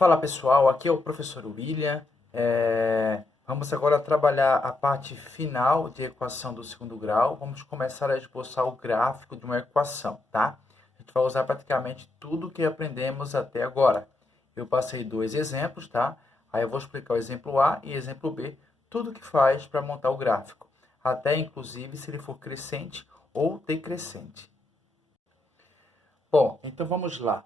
Fala pessoal, aqui é o professor William. Vamos agora trabalhar a parte final de equação do segundo grau. Vamos começar a esboçar o gráfico de uma equação, tá? A gente vai usar praticamente tudo que aprendemos até agora. Eu passei dois exemplos, tá? Aí eu vou explicar o exemplo A e exemplo B, tudo que faz para montar o gráfico. Até inclusive se ele for crescente ou decrescente. Bom, então vamos lá.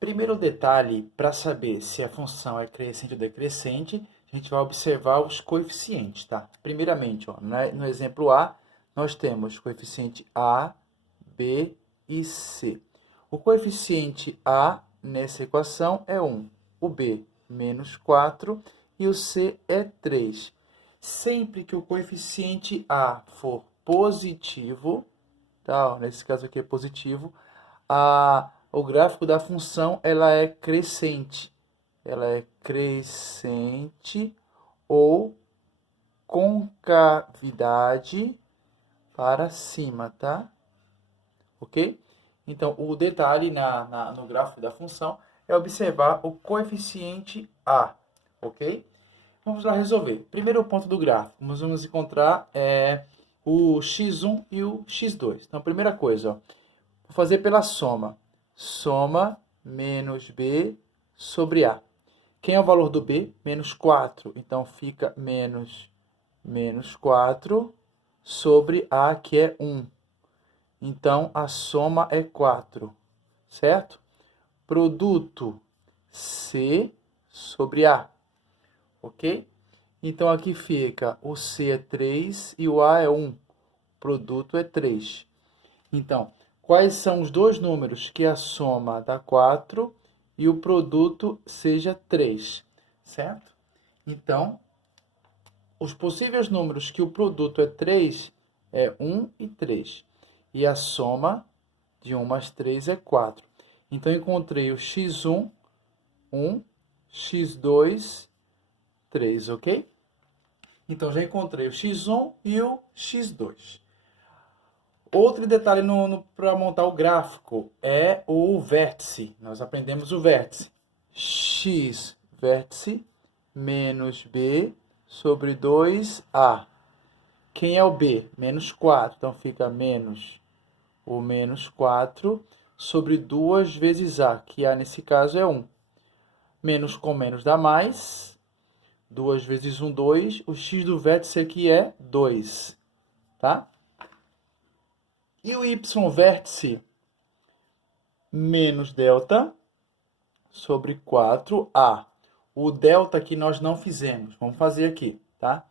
Primeiro detalhe, para saber se a função é crescente ou decrescente, a gente vai observar os coeficientes, tá? Primeiramente, ó, no exemplo A, nós temos coeficiente A, B e C. O coeficiente A nessa equação é 1, o B menos 4 e o C é 3. Sempre que o coeficiente A for positivo, tá? Ó, nesse caso aqui é positivo, o gráfico da função ela é crescente. Ela é crescente ou concavidade para cima, tá? Ok? Então, o detalhe no gráfico da função é observar o coeficiente A, ok? Vamos lá resolver. Primeiro ponto do gráfico, nós vamos encontrar o x1 e o x2. Então, primeira coisa, ó, vou fazer pela soma. Soma menos B sobre A. Quem é o valor do B? Menos 4. Então, fica menos 4 sobre A, que é 1. Então, a soma é 4, certo? Produto C sobre A, ok? Então, aqui fica o C é 3 e o A é 1. O produto é 3. Então, quais são os dois números que a soma dá 4 e o produto seja 3, certo? Então, os possíveis números que o produto é 3 é 1 e 3. E a soma de 1 mais 3 é 4. Então, encontrei o x1, 1, x2, 3, ok? Então, já encontrei o x1 e o x2. Outro detalhe para montar o gráfico é o vértice. Nós aprendemos o vértice. X vértice menos B sobre 2A. Quem é o B? Menos 4. Então, fica menos o menos 4 sobre 2 vezes A, que A nesse caso é 1. Menos com menos dá mais. 2 vezes 1, 2. O x do vértice aqui é 2. Tá? E o y vértice menos delta sobre 4A. O delta aqui nós não fizemos. Vamos fazer aqui, tá?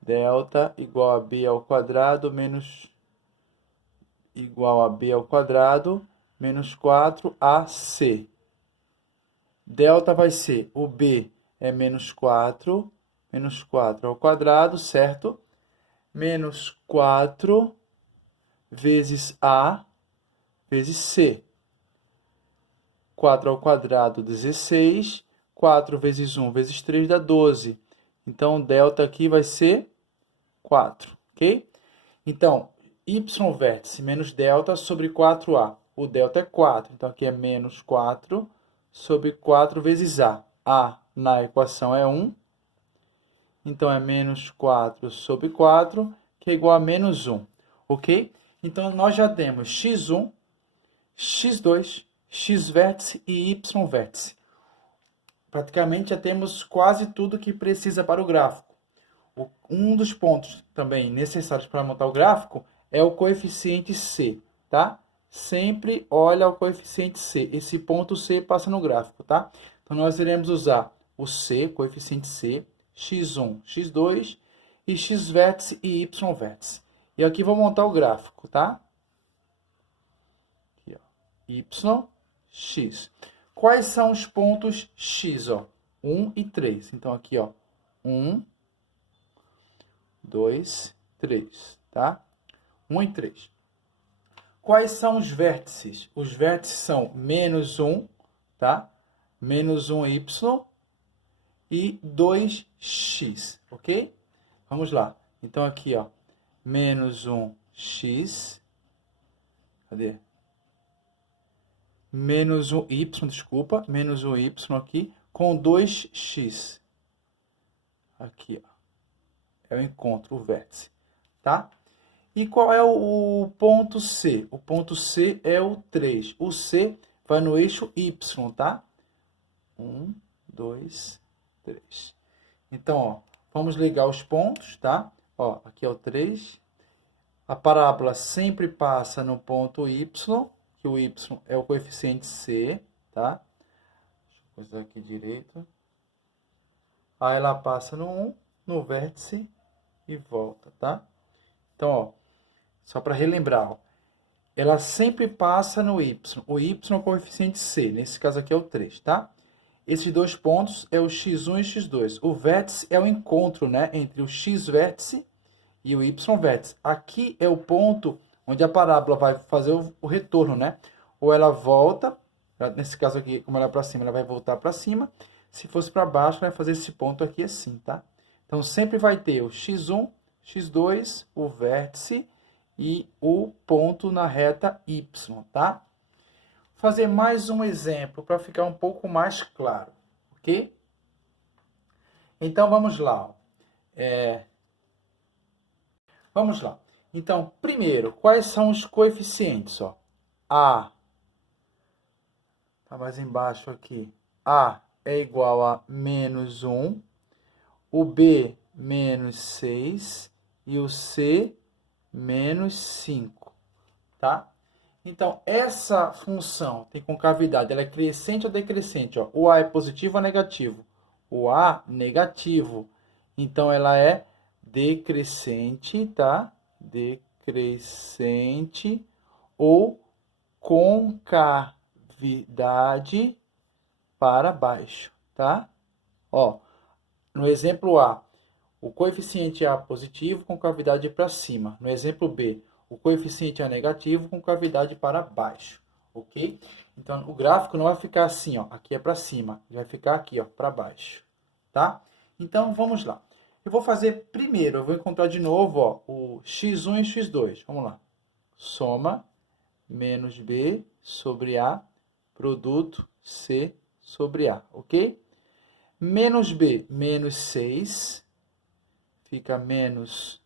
Delta igual a B ao quadrado menos igual a B ao quadrado menos 4AC. Delta vai ser o B é menos 4 ao quadrado, certo? Menos 4 vezes A vezes C. 4 ao quadrado, 16. 4 vezes 1 vezes 3 dá 12. Então, o delta aqui vai ser 4, ok? Então, y vértice menos delta sobre 4A. O delta é 4, então aqui é menos 4 sobre 4 vezes A. A na equação é 1. Então, é menos 4 sobre 4, que é igual a menos 1, ok? Então, nós já temos x1, x2, x vértice e y vértice. Praticamente já temos quase tudo que precisa para o gráfico. Um dos pontos também necessários para montar o gráfico é o coeficiente C, tá? Sempre olha o coeficiente C. Esse ponto C passa no gráfico, tá? Então, nós iremos usar o C, coeficiente C, x1, x2 e x vértice e y vértice. E aqui vou montar o gráfico, tá? Aqui, ó. Y, x. Quais são os pontos x, ó? 1 e 3. Então, aqui, ó. 1, 2, 3, tá? 1 e 3. Quais são os vértices? Os vértices são menos 1, tá? Menos 1y e 2x, ok? Vamos lá. Então, aqui, ó. Menos 1x. Cadê? Menos 1y, desculpa. Menos 1y aqui. com 2x. Aqui, ó. É o encontro, o vértice, tá? E qual é o ponto C? O ponto C é o 3. O C vai no eixo Y, tá? 1, 2, 3. Então, ó, vamos ligar os pontos, tá? Ó, aqui é o 3. A parábola sempre passa no ponto Y, que o Y é o coeficiente C, tá? Deixa eu coisar aqui direito. Aí ela passa no 1, no vértice e volta, tá? Então, ó, só para relembrar, ó, ela sempre passa no Y. O Y é o coeficiente C, nesse caso aqui é o 3, tá? Esses dois pontos é o x1 e x2. O vértice é o encontro, né, entre o x vértice e o y vértice. Aqui é o ponto onde a parábola vai fazer o retorno, né? Ou ela volta, nesse caso aqui, como ela é para cima, ela vai voltar para cima. Se fosse para baixo, ela vai fazer esse ponto aqui assim, tá? Então, sempre vai ter o x1, x2, o vértice e o ponto na reta y, tá? Vou fazer mais um exemplo para ficar um pouco mais claro, ok? Então, vamos lá. Ó. Vamos lá. Então, primeiro, quais são os coeficientes? Ó? A, tá mais embaixo aqui, A é igual a menos 1, o B menos 6 e o C menos 5, tá? Então, essa função tem concavidade, ela é crescente ou decrescente? Ó? O A é positivo ou negativo? O A, negativo. Então, ela é decrescente, tá? Decrescente ou concavidade para baixo, tá? Ó, no exemplo A, o coeficiente A positivo com cavidade para cima. No exemplo B, o coeficiente A negativo com cavidade para baixo, ok? Então, o gráfico não vai ficar assim, ó, aqui é para cima, vai ficar aqui, ó, para baixo, tá? Então, vamos lá. Eu vou fazer primeiro, eu vou encontrar de novo, ó, o x1 e x2. Vamos lá. Soma menos B sobre A, produto C sobre A, ok? Menos B, menos 6, fica menos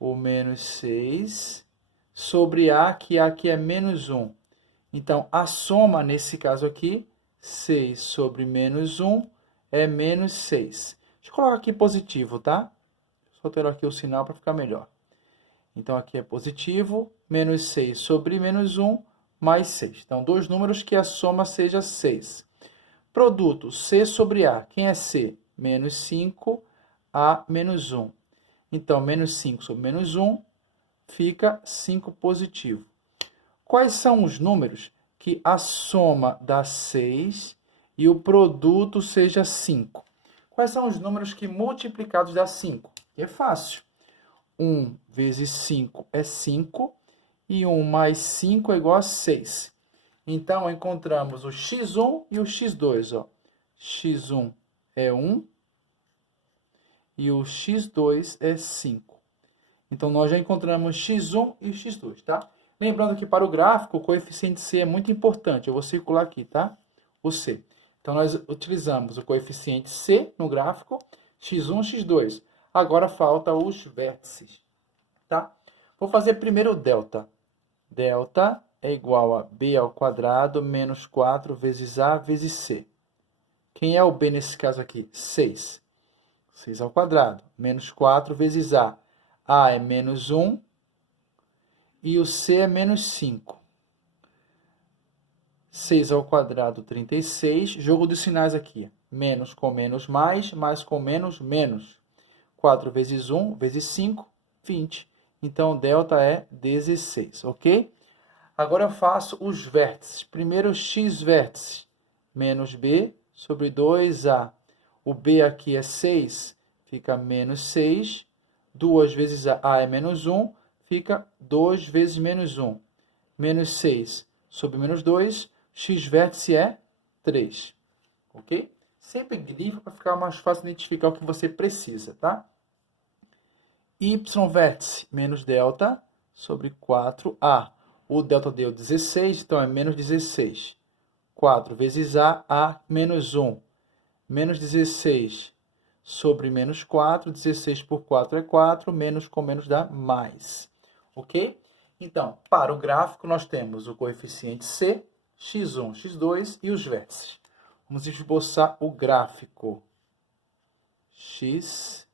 o menos 6, sobre A, que aqui é menos 1. Então, a soma, nesse caso aqui, 6 sobre menos 1 é menos 6. Deixa eu colocar aqui positivo, tá? Só alterar aqui o sinal para ficar melhor. Então, aqui é positivo, menos 6 sobre menos 1, mais 6. Então, dois números que a soma seja 6. Produto C sobre A. Quem é C? Menos 5, A menos 1. Então, menos 5 sobre menos 1 fica 5 positivo. Quais são os números que a soma dá 6 e o produto seja 5? Quais são os números que multiplicados dá 5? É fácil. 1 vezes 5 é 5 e 1 mais 5 é igual a 6. Então, encontramos o x1 e o x2. Ó. x1 é 1 e o x2 é 5. Então, nós já encontramos x1 e o x2, tá? Lembrando que para o gráfico, o coeficiente C é muito importante. Eu vou circular aqui, tá? O C. Então, nós utilizamos o coeficiente C no gráfico, x1 e x2. Agora, falta os vértices, tá? Vou fazer primeiro o delta. Delta é igual a B ao quadrado menos 4 vezes A vezes C. Quem é o B nesse caso aqui? 6. 6 ao quadrado. Menos 4 vezes A. A é menos 1 e o C é menos 5. 6 ao quadrado, 36. Jogo dos sinais aqui. Menos com menos mais com menos, menos. 4 vezes 1 vezes 5, 20. Então, delta é 16, ok? Agora eu faço os vértices. Primeiro, x vértice, menos b sobre 2a. O b aqui é 6, fica menos 6. 2 vezes a é menos 1, fica 2 vezes menos 1. Menos 6 sobre menos 2, x vértice é 3. Ok? Sempre grifa para ficar mais fácil identificar o que você precisa, tá? Y vértice menos delta sobre 4a. O delta deu 16, então é menos 16. 4 vezes A menos 1. Menos 16 sobre menos 4. 16 por 4 é 4. Menos com menos dá mais. Ok? Então, para o gráfico, nós temos o coeficiente C, x1, x2 e os vértices. Vamos esboçar o gráfico. X,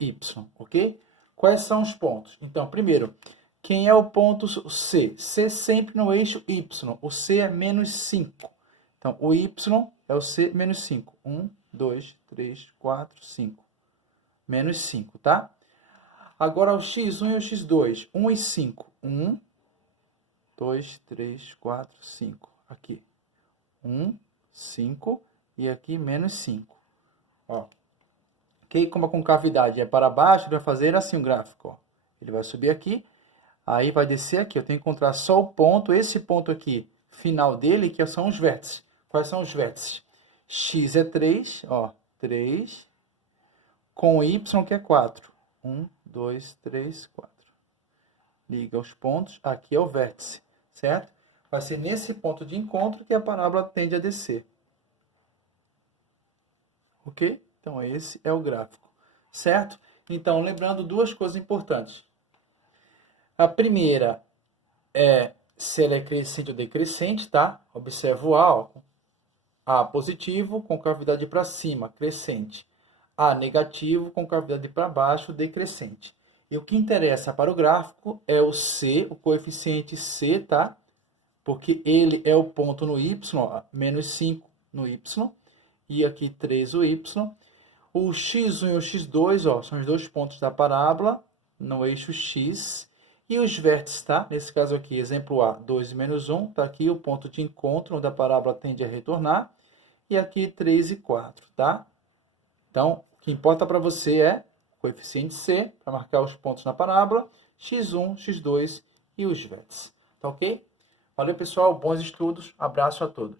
Y, ok? Quais são os pontos? Então, primeiro, quem é o ponto C? C sempre no eixo Y. O C é menos 5. Então, o Y é o C menos 5. 1, 2, 3, 4, 5. Menos 5, tá? Agora, o x1 e o x2. 1 e 5. 1, 2, 3, 4, 5. Aqui. 1, 5 e aqui menos 5. Ó. Ok? Como a concavidade é para baixo, ele vai fazer assim o gráfico. Ó. Ele vai subir aqui, aí vai descer aqui. Eu tenho que encontrar só o ponto, esse ponto aqui, final dele, que são os vértices. Quais são os vértices? X é 3, ó, 3, com Y que é 4. 1, 2, 3, 4. Liga os pontos, aqui é o vértice, certo? Vai ser nesse ponto de encontro que a parábola tende a descer. Ok? Então, esse é o gráfico, certo? Então, lembrando duas coisas importantes. A primeira é se ela é crescente ou decrescente, tá? Observa o A, ó. A positivo, concavidade para cima, crescente. A negativo, concavidade para baixo, decrescente. E o que interessa para o gráfico é o C, o coeficiente C, tá? Porque ele é o ponto no Y, ó, menos 5 no Y, e aqui 3 o Y. O x1 e o x2, ó, são os dois pontos da parábola no eixo x. E os vértices, tá? Nesse caso aqui, exemplo A, 2 e menos 1. Tá aqui o ponto de encontro, onde a parábola tende a retornar. E aqui 3 e 4, tá? Então, o que importa para você é o coeficiente C, para marcar os pontos na parábola, x1, x2 e os vértices. Tá ok? Valeu, pessoal. Bons estudos. Abraço a todos.